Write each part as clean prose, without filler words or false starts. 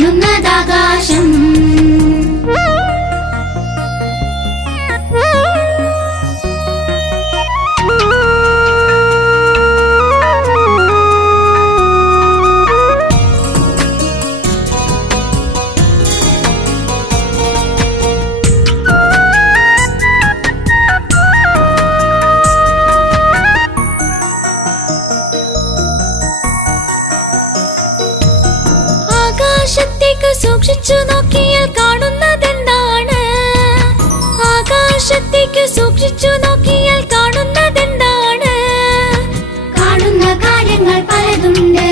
കാണുന്നതാകാശം. ആകാശത്തേക്ക് സൂക്ഷിച്ചു നോക്കിയാൽ കാണുന്നതെന്താണ്? ആകാശത്തേക്ക് സൂക്ഷിച്ചു നോക്കിയാൽ കാണുന്നതെന്താണ്? കാണുന്ന കാര്യങ്ങൾ പലതുണ്ട്,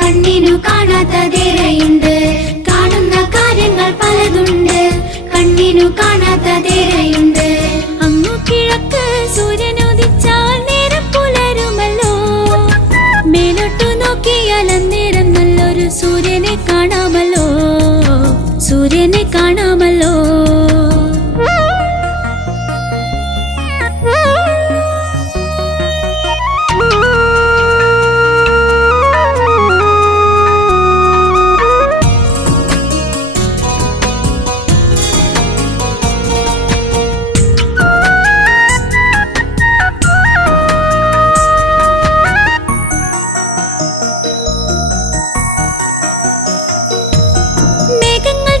കണ്ണിനു കാണാത്തതേറെയുണ്ട്. കാണുന്ന കാര്യങ്ങൾ പലതുണ്ട്, കണ്ണിനു കാണാത്തതേറെയുണ്ട്. അങ്ങു കിഴക്ക് സൂര്യനുദിച്ചാൽ നേരം പുലരുമല്ലോ. മേലോട്ടു നോക്കിയാൽ അന്നേരം നല്ലൊരു സൂര്യനെ കാണാമല്ലോ, സൂര്യനെ കാണാമല്ലോ.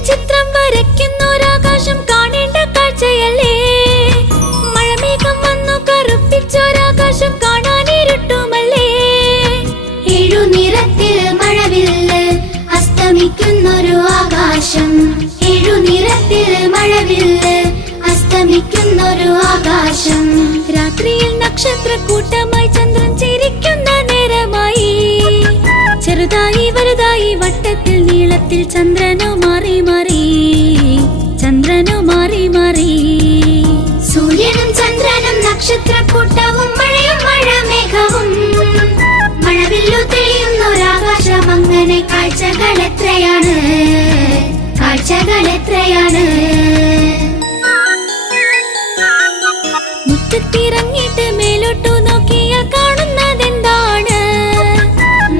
ചിത്രം വരയ്ക്കുന്നൊരാകാശം കാണേണ്ട കാഴ്ചയല്ലേ? മഴമേഘം വന്നു കറുപ്പിച്ചൊരാകാശം കാണാനിരുട്ടുമല്ലേ? ഏഴു നിറത്തിൽ മഴവില്ല് അസ്തമിക്കുന്നൊരു ആകാശം. ഏഴു നിറത്തിൽ മഴവില്ല് അസ്തമിക്കുന്നൊരു ആകാശം. രാത്രിയിൽ നക്ഷത്രക്കൂട്ടമായി ചന്ദ്രൻ ചിരിക്കുന്ന നേരമായി. ചെറുതായി വലുതായി വട്ടത്തിൽ നീളത്തിൽ ചന്ദ്രനോ മാറി മാറി, ചന്ദ്രനോ മാറി മാറി. സൂര്യനും ചന്ദ്രനും നക്ഷത്രക്കൂട്ടവും മഴയും മഴമേഘവും മഴവില്ലു തെളിയുന്നൊരാകാശം. അങ്ങനെ കാഴ്ചകൾ എത്രയാണ്, കാഴ്ചകൾ എത്രയാണ്. മുറ്റത്തിറങ്ങിയിട്ട് മേലോട്ടു നോക്കിയാൽ കാണുന്നതെന്താണ്?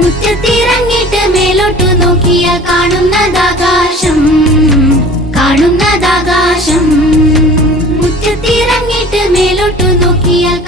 മുറ്റത്തിറങ്ങിയിട്ട് മേലോട്ടു നോക്കിയാൽ കാണുന്നതാകാശം, കാണുന്നതാകാശം. മുറ്റത്തിറങ്ങിയിട്ട് മേലോട്ടു നോക്കിയാൽ